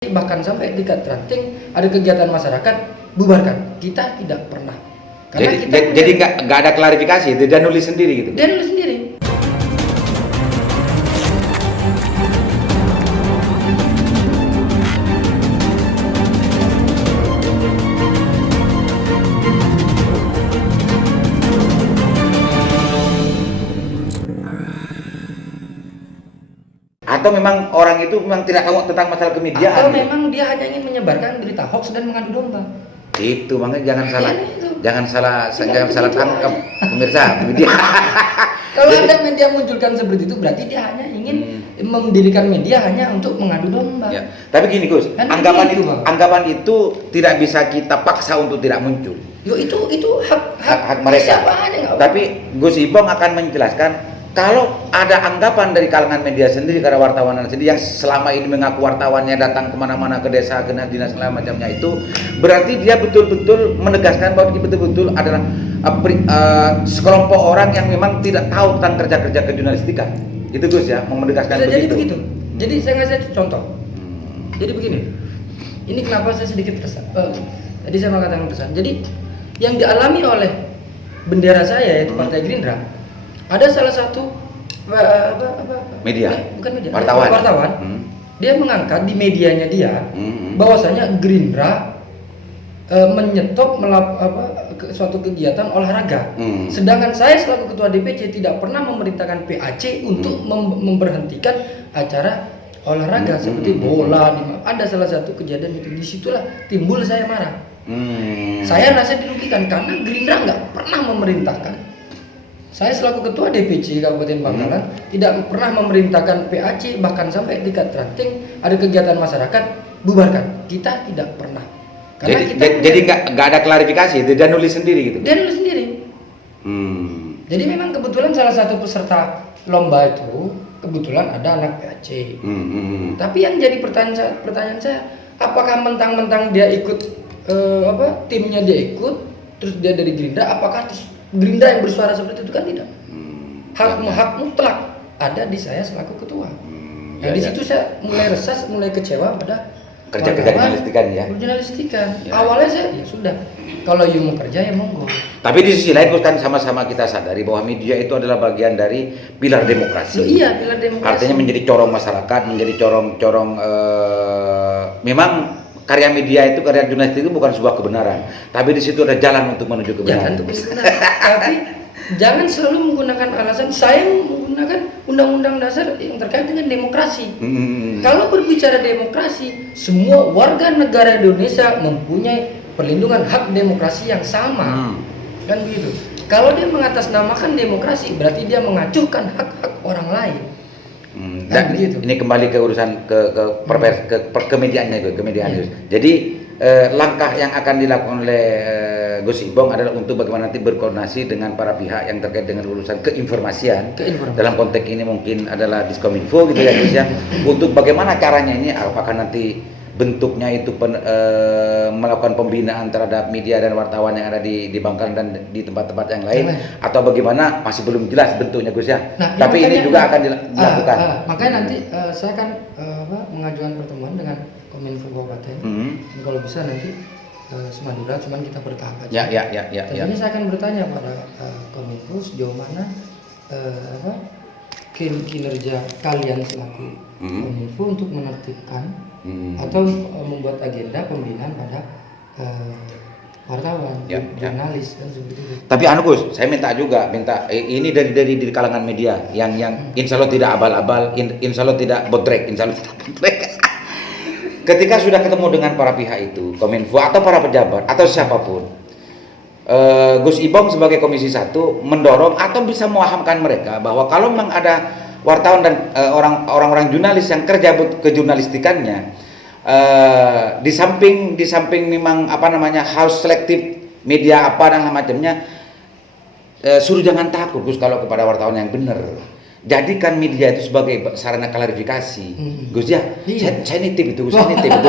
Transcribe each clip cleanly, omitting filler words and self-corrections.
Bahkan sampai tingkat ranting ada kegiatan masyarakat bubarkan, kita tidak pernah. Karena jadi nggak ada klarifikasi, dia nulis sendiri gitu. Dia nulis sendiri. Atau memang orang itu memang tidak tahu tentang masalah kemediaan? Atau memang dia hanya ingin menyebarkan berita hoax dan mengadu domba. Itu makanya jangan salah tangkap pemirsa media. Kalau ada media munculkan seperti itu, berarti dia hanya ingin mendirikan media hanya untuk mengadu domba. Ya. Tapi gini Gus, kan anggapan itu tidak bisa kita paksa untuk tidak muncul. Yo itu hak mereka. Tapi Gus Ibong akan menjelaskan kalau ada anggapan dari kalangan media sendiri, karena wartawan sendiri yang selama ini mengaku wartawannya datang kemana-mana ke desa, ke dinas segala macamnya, itu berarti dia betul-betul menegaskan bahwa dia betul-betul adalah sekelompok orang yang memang tidak tahu tentang kerja-kerja kejurnalistikan. Itu Gus ya, menegaskan begitu. Jadi begitu. Jadi saya ngasih contoh. Jadi begini. Ini kenapa saya sedikit resah. Tadi saya mengatakan resah. Jadi yang dialami oleh bendera saya yaitu Partai Gerindra, ada salah satu media, bukan media, wartawan. Dia mengangkat di medianya dia bahwasanya Gerindra menyetop suatu kegiatan olahraga. Sedangkan saya selaku ketua DPC tidak pernah memerintahkan PAC untuk memberhentikan acara olahraga seperti bola. Ada salah satu kejadian itu, disitulah timbul saya marah. Saya rasa dirugikan karena Gerindra nggak pernah memerintahkan. Saya selaku ketua DPC Kabupaten Bangkalan tidak pernah memerintahkan PAC, bahkan sampai tingkat ranting ada kegiatan masyarakat bubarkan, kita tidak pernah. Karena jadi nggak ada klarifikasi, dia nulis sendiri gitu. Dia nulis sendiri. Jadi memang kebetulan salah satu peserta lomba itu kebetulan ada anak PAC. Tapi yang jadi pertanyaan saya, apakah mentang-mentang dia ikut timnya dia ikut, terus dia dari Gerindra, apakah Gerindra yang bersuara seperti itu? Kan tidak. Hak mutlak ada di saya selaku ketua. Di situ saya mulai resah, mulai kecewa pada kerja-kerja jurnalistikan ya. Jurnalistikan. Awalnya saya ya sudah, kalau you mau kerja ya monggo. Tapi di sisi lain kan sama-sama kita sadari bahwa media itu adalah bagian dari pilar demokrasi. Iya, pilar demokrasi. Artinya menjadi corong masyarakat, menjadi corong memang karya media itu, karya jurnalistik itu bukan sebuah kebenaran, tapi di situ ada jalan untuk menuju kebenaran. Tapi jangan selalu menggunakan alasan saya menggunakan undang-undang dasar yang terkait dengan demokrasi. Kalau berbicara demokrasi, semua warga negara Indonesia mempunyai perlindungan hak demokrasi yang sama. Kan begitu. Kalau dia mengatasnamakan demokrasi, berarti dia mengacuhkan hak-hak orang lain. Dan ini kembali ke urusan kemediaannya. Jadi langkah yang akan dilakukan oleh Gus Ibong adalah untuk bagaimana nanti berkoordinasi dengan para pihak yang terkait dengan urusan keinformasian. Dalam konteks ini mungkin adalah Diskominfo gitu ya Gus ya. Untuk bagaimana caranya ini, apakah nanti bentuknya itu melakukan pembinaan terhadap media dan wartawan yang ada di Bangkalan dan di tempat-tempat yang lain, atau bagaimana masih belum jelas bentuknya Gus ya. Tapi ini juga akan dilakukan. Makanya nanti saya akan mengajukan pertemuan dengan Kominfo Kabupaten. Kalau bisa nanti Semadura, cuman kita bertahap aja. Tentunya saya akan bertanya pada Kominfo sejauh mana kinerja kalian selaku Kominfo untuk menertibkan atau membuat agenda pembinaan pada wartawan, jurnalis kan seperti itu. Tapi Gus, saya minta ini dari kalangan media yang insya Allah tidak abal-abal, insya Allah tidak bodrek, insya Allah tidak bodrek. Ketika sudah ketemu dengan para pihak itu, Kominfo atau para pejabat atau siapapun, Gus Ibong sebagai Komisi 1 mendorong atau bisa memahamkan mereka bahwa kalau memang ada wartawan dan orang-orang jurnalis yang kerja kejurnalistikannya, di samping memang harus selektif media apa dan macamnya, suruh jangan takut Gus kalau kepada wartawan yang benar. Jadikan media itu sebagai sarana klarifikasi. Gus ya, saya nitip itu Gus, saya nitip itu.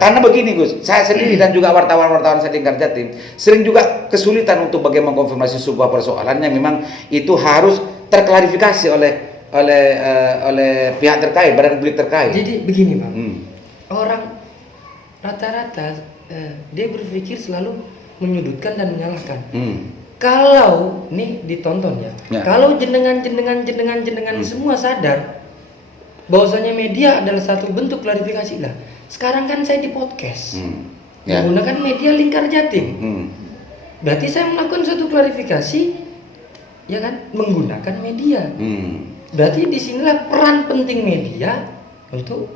Karena begini Gus, saya sendiri dan juga wartawan-wartawan saya tingkat Jatim sering juga kesulitan untuk bagaimana mengkonfirmasi sebuah persoalan yang memang itu harus terklarifikasi oleh oleh pihak terkait, badan publik terkait. Jadi begini Bang, orang rata-rata dia berpikir selalu menyudutkan dan menyalahkan. Kalau nih ditonton ya, kalau jenengan semua sadar bahwasanya media adalah satu bentuk klarifikasi lah. Sekarang kan saya di podcast, menggunakan media Lingkar Jatim. Berarti saya melakukan suatu klarifikasi, ya kan, menggunakan media. Berarti disinilah peran penting media untuk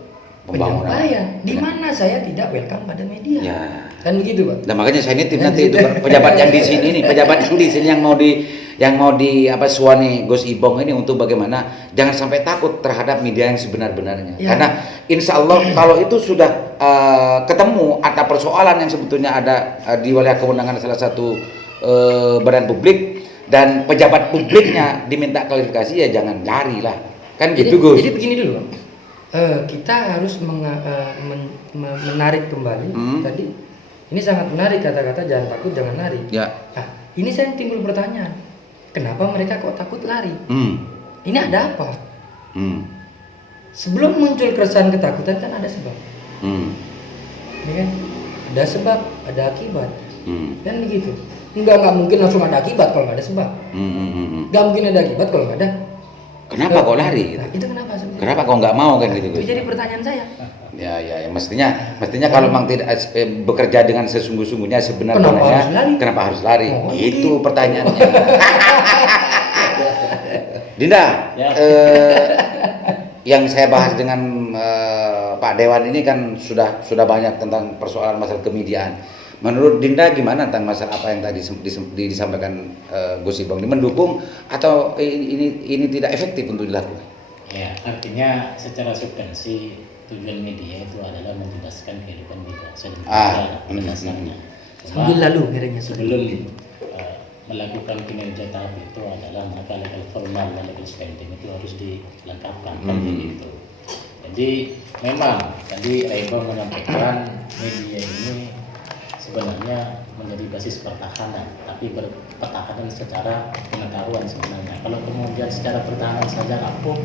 penyampaian. Di mana saya tidak welcome pada media. Ya. Kan begitu, Pak. Nah, makanya saya nitip nanti itu pejabat yang di sini nih, pejabat yang di sini yang mau di apa suani Gus Ibong ini untuk bagaimana jangan sampai takut terhadap media yang sebenar-benarnya. Ya. Karena insya Allah kalau itu sudah ketemu ada persoalan yang sebetulnya ada di wilayah kewenangan salah satu badan publik dan pejabat publiknya diminta klarifikasi, ya jangan lari lah. Kan gitu, Gus. Jadi begini dulu, Bang. Kita harus menarik kembali tadi. Ini sangat menarik kata-kata jangan takut, jangan lari. Ya. Nah, ini saya timbul pertanyaan. Kenapa mereka kok takut lari? Ini ada apa? Sebelum muncul keresahan ketakutan kan ada sebab. Ini kan ada sebab, ada akibat. Kan begitu. Nggak mungkin langsung ada akibat kalau nggak ada sebab. Nggak mungkin ada akibat kalau nggak ada. Kenapa kok lari? Nah, itu kenapa sebenarnya? Kenapa kok nggak mau kan gitu? Itu jadi pertanyaan saya. Ya, mestinya kalau memang tidak bekerja dengan sesungguh-sungguhnya sebenarnya, kenapa harus lari? Itu pertanyaannya. Dinda, yang saya bahas dengan Pak Dewan ini kan sudah banyak tentang persoalan masalah kemediaan. Menurut Dinda gimana tentang masalah apa yang tadi disampaikan Gus Ibong? Mendukung atau ini tidak efektif untuk dilakukan? Ya, artinya secara substansi tujuan media itu adalah menjelaskan kehidupan kita pada dasarnya. Sambil lalu kira-kira sebelum melakukan kinerja tahap itu adalah maka level formal dan level standing itu harus dilengkapkan kan begitu. Jadi memang tadi Raibong menyampaikan media ini sebenarnya menjadi basis pertahanan, tapi pertahanan secara pengetahuan sebenarnya. Kalau kemudian secara pertahanan saja rapuh,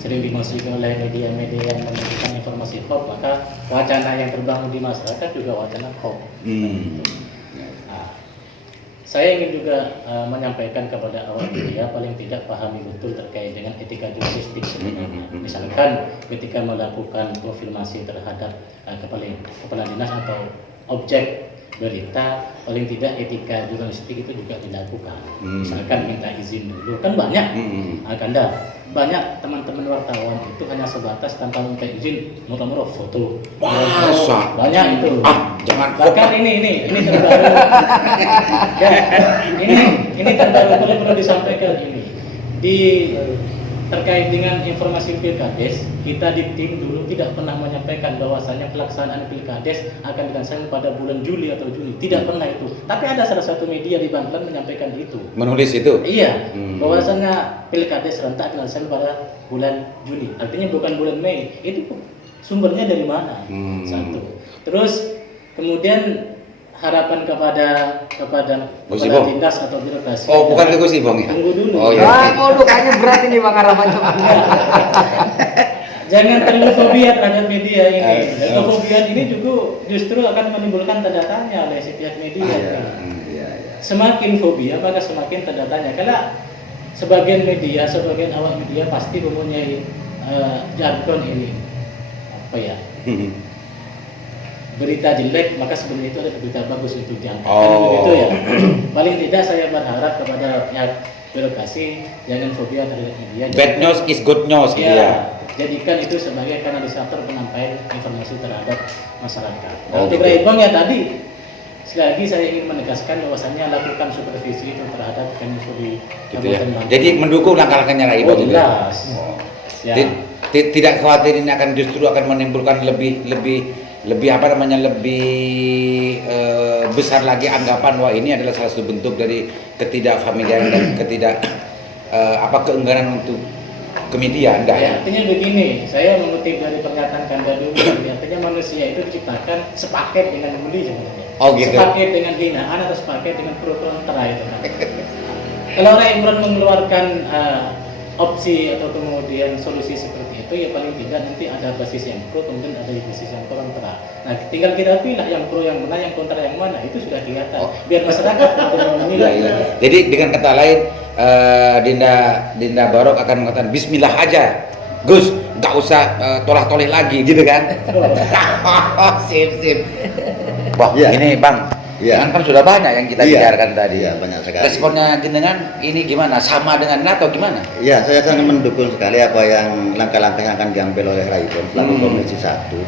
sering dimusuhi oleh media-media yang memberikan informasi hoax, maka wacana yang terbangun di masyarakat juga wacana hoax. Nah, saya ingin juga menyampaikan kepada awak media paling tidak pahami betul terkait dengan etika jurnalistik sebenarnya. Misalkan ketika melakukan konfirmasi terhadap kepala dinas atau objek berita, paling tidak etika jurnalistik itu juga dilakukan. Misalkan minta izin dulu, kan banyak. Banyak teman-teman wartawan itu hanya sebatas tanpa minta izin, murah-murah foto. Banyak itu. Jangan. Bahkan ini terbaru. ini terbaru perlu disampaikan ini. Terkait dengan informasi Pilkades, kita di tim dulu tidak pernah menyampaikan bahwasannya pelaksanaan Pilkades akan dilaksanakan pada bulan Juli atau Juni. Tidak pernah itu. Tapi ada salah satu media di Banten menyampaikan itu. Menulis itu? Iya. Bahwasannya Pilkades serentak dilaksanakan pada bulan Juni. Artinya bukan bulan Mei. Itu sumbernya dari mana? Satu. Terus kemudian harapan kepada dinas atau birokrasi. Oh, bukan ke Gus Ibong ya? Tunggu dulu. Oh, iya. Kayaknya berat ini Bang harapannya. Jangan terlalu fobia terhadap media ini. Dan kefobiaan ini juga justru akan menimbulkan tanda tanya oleh si pihak media. Semakin fobia maka semakin tanda tanya. Karena sebagian awak media pasti mempunyai jargon ini. Apa ya? Berita jelek, maka sebenarnya itu ada berita bagus untuk diangkat. Begitu ya. Paling tidak saya berharap kepada pihak birokrasi jangan fobia terhadap media. Bad news is good news gitu ya. Jadikan itu sebagai kanalisator penyampaian informasi terhadap masyarakat. Untuk Raibong ya tadi, sekali lagi saya ingin menegaskan bahwasannya lakukan supervisi itu terhadap info di Kabupaten Banten. Jadi mendukung langkah-langkahnya Raibong juga. Jelas. Tidak khawatir ini akan justru akan menimbulkan lebih besar lagi anggapan wah ini adalah salah satu bentuk dari ketidakfamiliaran dan keengganan untuk ke media, enggak ya? Artinya begini, saya mengutip dari pernyataan Kanda dulu, artinya manusia itu diciptakan sepaket dengan membeli sebenarnya. Oh gitu. Sepaket dengan hinaan atau sepaket dengan pro kontra itu kan. Kalau orang Imran mengeluarkan opsi atau kemudian solusi seperti itu, ya paling tidak nanti ada basis yang pro, kemudian ada basis yang kontra. Nah, tinggal kita pilih yang pro yang mana, yang kontra yang mana, itu sudah kelihatan. Biar masyarakat menilai. Iya. Jadi dengan kata lain, Dinda Barok akan mengatakan Bismillah aja, Gus, nggak usah tolah-toleh lagi, gitu kan? Sip. Wah, Iya. ini Bang. Iya. Kan sudah banyak yang kita Iya. bicarakan tadi. Iya, banyak sekali. Responnya jenengan ini gimana? Sama dengan atau gimana? Ya, saya sangat mendukung sekali apa yang langkah-langkah yang akan diambil oleh Raibon selaku Komisi 1.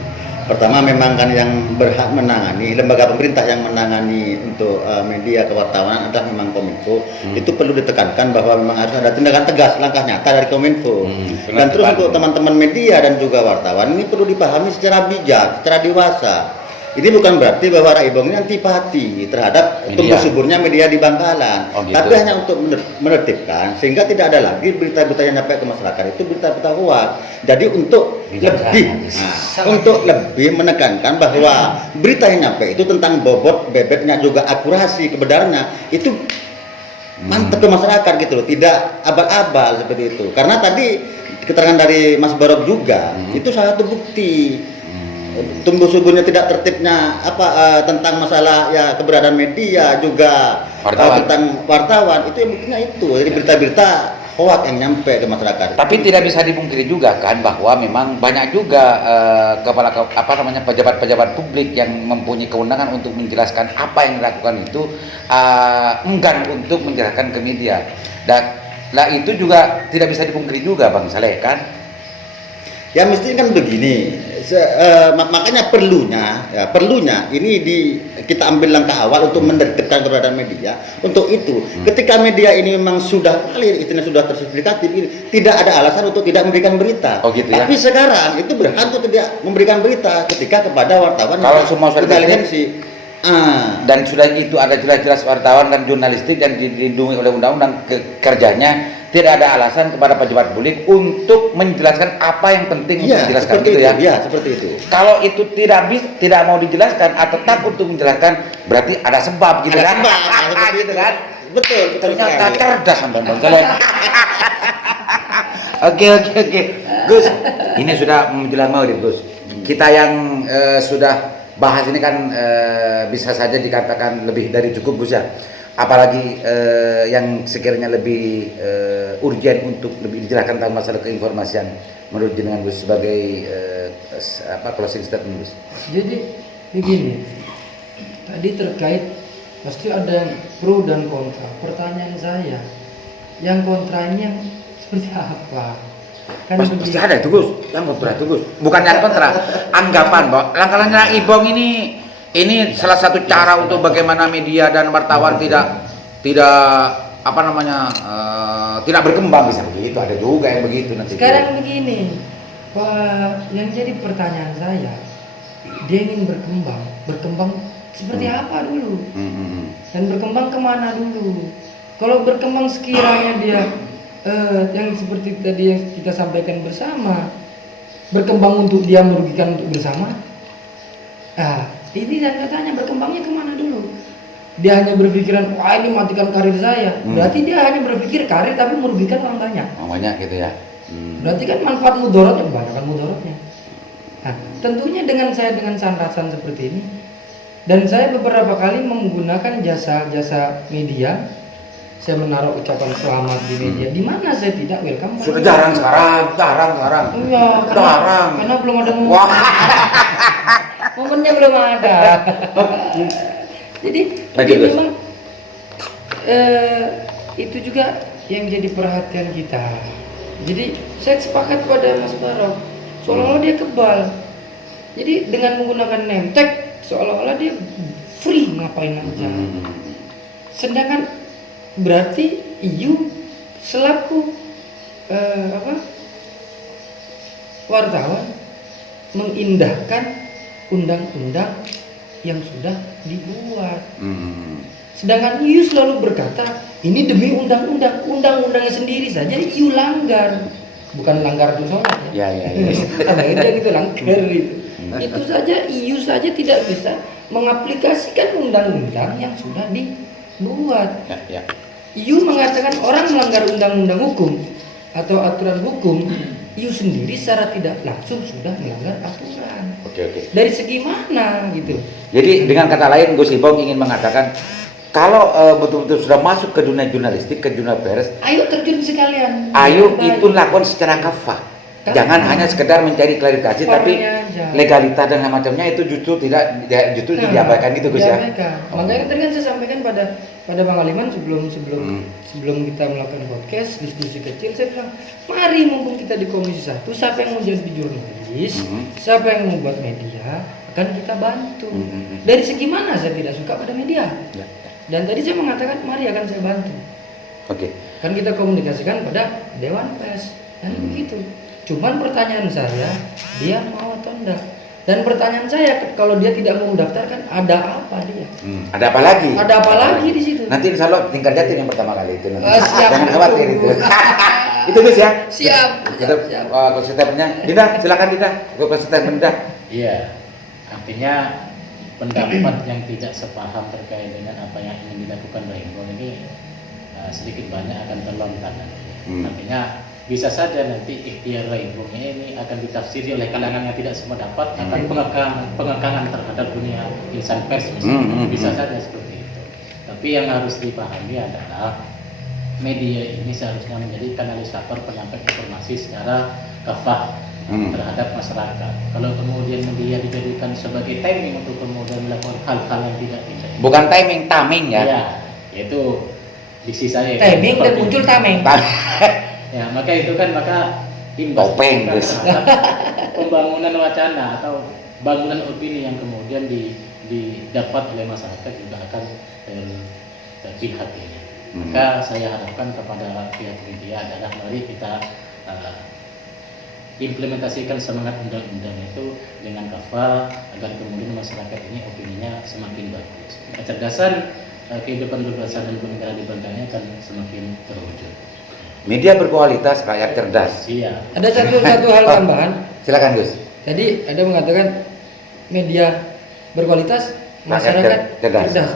Pertama, memang kan yang berhak menangani, lembaga pemerintah yang menangani untuk media kewartawanan adalah memang Kominfo. Itu perlu ditekankan bahwa memang harus ada tindakan tegas, langkah nyata dari Kominfo. Dan terus untuk teman-teman media dan juga wartawan ini perlu dipahami secara bijak, secara dewasa. Ini bukan berarti bahwa Raibon ini antipati terhadap tumbuh suburnya media di Bangkalan, Oh, gitu. tapi hanya untuk menertibkan sehingga tidak ada lagi berita-berita yang nyampe ke masyarakat itu berita-berita hoax. Jadi untuk lebih menekankan bahwa berita yang nyampe itu tentang bobot bebeknya juga akurasi kebenarannya itu mantap ke masyarakat gitu loh, tidak abal-abal seperti itu. Karena tadi keterangan dari Mas Barok juga itu salah satu bukti tumbuh suburnya tidak tertibnya tentang masalah ya keberadaan media juga tentang wartawan itu yang buktinya itu. Jadi berita-berita hoax yang nyampe ke masyarakat. Tapi tidak bisa dipungkiri juga kan bahwa memang banyak juga pejabat-pejabat publik yang mempunyai kewenangan untuk menjelaskan apa yang dilakukan itu enggan untuk menjelaskan ke media. Dan itu juga tidak bisa dipungkiri juga Bang Saleh kan? Ya mesti kan begini, makanya perlunya ini kita ambil langkah awal untuk menertibkan keberadaan media. Untuk itu, ketika media ini memang sudah valid, istilahnya sudah tersertifikasi, tidak ada alasan untuk tidak memberikan berita. Oh gitu ya. Tapi sekarang itu berhak untuk tidak memberikan berita ketika kepada wartawan Kalau semua sudah intelijensi. Dan sudah itu ada jelas-jelas wartawan dan jurnalistik dan dilindungi oleh undang-undang kerjanya, tidak ada alasan kepada pejabat publik untuk menjelaskan apa yang penting untuk dijelaskan gitu ya. Iya, seperti itu. Kalau itu tidak mau dijelaskan atau takut untuk menjelaskan, berarti ada sebab gitu kan? Gitu kan? Betul. Ternyata cerdas Bang Saleh. Oke. Gus, ini sudah menjelang maghrib Gus. Kita yang sudah bahas ini kan bisa saja dikatakan lebih dari cukup Gus ya. Apalagi yang sekiranya lebih urgen untuk lebih dijelaskan tentang masalah keinformasian menurut jenengan Gus sebagai closing statement Gus. Jadi begini, tadi terkait pasti ada yang pro dan kontra. Pertanyaan saya, yang kontra ini yang seperti apa? Kan Pasti ada itu Gus, yang kontra itu Gus. Bukan yang kontra, anggapan bahwa langkah-langkah Ibong ini salah satu cara untuk bagaimana media dan wartawan tidak tidak berkembang bisa begitu. Ada juga yang begitu nanti. Sekarang begini, yang jadi pertanyaan saya, dia ingin berkembang seperti apa dulu? Dan berkembang kemana dulu? Kalau berkembang sekiranya dia yang seperti tadi yang kita sampaikan bersama, berkembang untuk dia merugikan untuk bersama. Ini dan katanya berkembangnya kemana dulu? Dia hanya berpikiran, wah ini matikan karir saya. Berarti dia hanya berpikir karir tapi merugikan orang banyak. Banyak gitu ya. Berarti kan manfaat mudorotnya banyak kan mudorotnya. Nah, tentunya dengan sandasan seperti ini, dan saya beberapa kali menggunakan jasa media. Saya menaruh ucapan selamat di media. Di mana saya tidak welcome? Sudah jarang sekarang. Iya, karena belum ada momennya belum ada. Jadi memang itu juga yang jadi perhatian kita. Jadi saya sepakat pada Mas Barok, seolah-olah dia kebal. Jadi dengan menggunakan name tag, seolah-olah dia free ngapain aja. Sedangkan berarti IU selaku wartawan mengindahkan undang-undang yang sudah dibuat. Sedangkan IU selalu berkata ini demi undang-undangnya sendiri saja IU langgar, bukan langgar itu sholat ya. Akhirnya gitu langgar itu. Itu saja IU saja tidak bisa mengaplikasikan undang-undang yang sudah dibuat. IU mengatakan orang melanggar undang-undang hukum atau aturan hukum, you sendiri secara tidak langsung sudah melanggar aturan. Oke. Dari segi mana gitu? Jadi dengan kata lain Gus Ipong ingin mengatakan kalau betul-betul sudah masuk ke dunia jurnalistik, ke dunia pers, Ayo terjun sekalian. ayo Baik. itu lakukan secara kafah. Kafah. Jangan hanya sekedar mencari klarifikasi, tapi Formnya aja. legalitas dan macamnya itu justru justru diabaikan gitu Gus ya. Diabaikan. Oh. Makanya tadi kan saya sampaikan pada Bang Aliman sebelum Hmm. kita melakukan podcast diskusi kecil, saya bilang mari mumpung kita di Komisi 1, siapa yang mau jadi jurnalis, siapa yang mau buat media, akan kita bantu. Dari segi mana saya tidak suka pada media. Ya. Dan tadi saya mengatakan mari akan saya bantu. Oke. Kan kita komunikasikan pada Dewan Pers dan begitu. Cuman pertanyaan saya, dia mau atau enggak? Dan pertanyaan saya, kalau dia tidak mau mendaftarkan, ada apa dia? Ada apa lagi? Ada apa lagi di situ? Nanti insya Allah tingkat Jatin yang pertama kali itu. Nanti. Siap, Jangan betul. khawatir itu. Itu Gus ya. Siap. Kita Siap. konsistennya. Dinda, silakan Dinda. Konsisten Dinda. Iya, artinya pendapat yang tidak sepaham terkait dengan apa yang ingin dilakukan Rainbow ini sedikit banyak akan terlontar. Artinya bisa saja nanti ikhtiar Rainbow ini akan ditafsiri oleh kalangan yang tidak semua dapat akan pengekangan terhadap dunia insan pers misalnya. Bisa saja seperti itu. Tapi yang harus dipahami adalah media ini seharusnya menjadi kanalisator penyampaian informasi secara kafah terhadap masyarakat. Kalau kemudian media dijadikan sebagai timing untuk kemudian melakukan hal-hal yang tidak Bukan taming ya. Ya, yaitu diksi saya. Timing dan muncul tameng. Ya, maka itu kan imbas Topeng, itu kan Gus. terhadap pembangunan wacana atau bangunan opini yang kemudian didapat oleh masyarakat juga akan terpihak ini. Maka saya harapkan kepada pihak media adalah mari kita implementasikan semangat undang-undang itu dengan kafah agar kemudian masyarakat ini opininya semakin bagus. Kecerdasan kehidupan berbangsa dan bernegara di bangsa ini akan semakin terwujud. Media berkualitas, rakyat cerdas. Iya. Ada satu hal tambahan. Silakan Gus. Tadi ada mengatakan media berkualitas, masyarakat cerdas.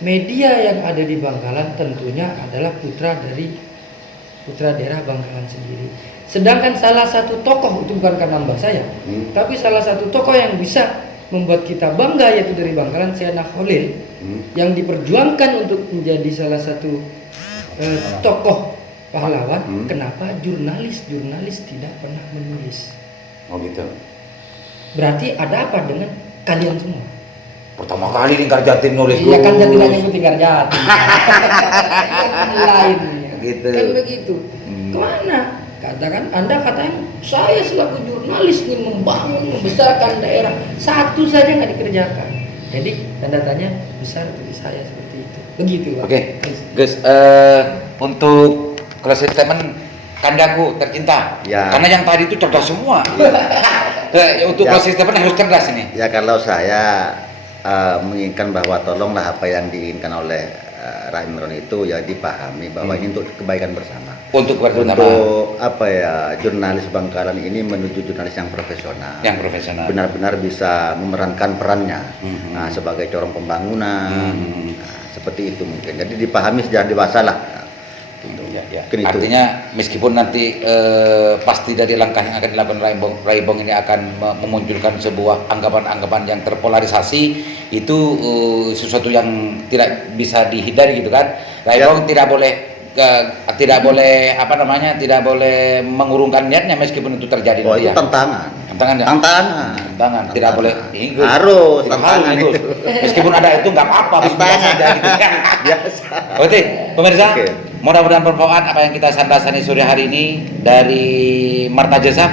Media yang ada di Bangkalan tentunya adalah putra daerah Bangkalan sendiri. Sedangkan salah satu tokoh, itu bukan karena mbah saya, tapi salah satu tokoh yang bisa membuat kita bangga yaitu dari Bangkalan, Sena Khalil, yang diperjuangkan untuk menjadi salah satu tokoh pahlawan. Kenapa jurnalis tidak pernah menulis? Oh gitu. Berarti ada apa dengan kalian semua? Pertama kali Lingkar Jatim nulis. Iya kan Jatim hanya Lingkar Jatim. Lainnya. Gitu. Kan begitu. Kemana? Katakan Anda katanya saya selaku jurnalis ini membangun, membesarkan daerah, satu saja nggak dikerjakan. Jadi tanda tanya besar bagi saya seperti itu. Begitu Pak. Oke. Gus, untuk closing statement kandaku tercinta. Ya. Karena yang tadi itu cerdas semua. Untuk Ya. closing statement harus cerdas ini. Ya kalau saya menginginkan bahwa tolonglah apa yang diinginkan oleh Rahim Imron itu ya dipahami bahwa ini untuk kebaikan bersama. Untuk bersama. Untuk jurnalis Bangkalan ini menuju jurnalis yang profesional. Yang profesional. Benar-benar bisa memerankan perannya sebagai corong pembangunan. Seperti itu mungkin. Jadi dipahami sejak dewasa lah. Ya. Mungkin itu. Artinya meskipun nanti pasti dari langkah yang akan dilakukan Raibong ini akan memunculkan sebuah anggapan-anggapan yang terpolarisasi, itu sesuatu yang tidak bisa dihindari gitu kan. Raibong tidak boleh tidak boleh mengurungkan niatnya meskipun itu terjadi. Oh, itu ya. tantangan. Tantangan. Tidak boleh. Harus tantangan itu. itu. Meskipun ada itu nggak apa-apa. Bismillah saja gitu. Biasa. Oke, pemirsa. Oke. Mudah-mudahan bermanfaat apa yang kita sandasani sore hari ini dari Marta Jasa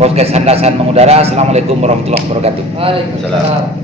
Podcast Sandasan Mengudara. Assalamualaikum warahmatullahi wabarakatuh. Waalaikumsalam.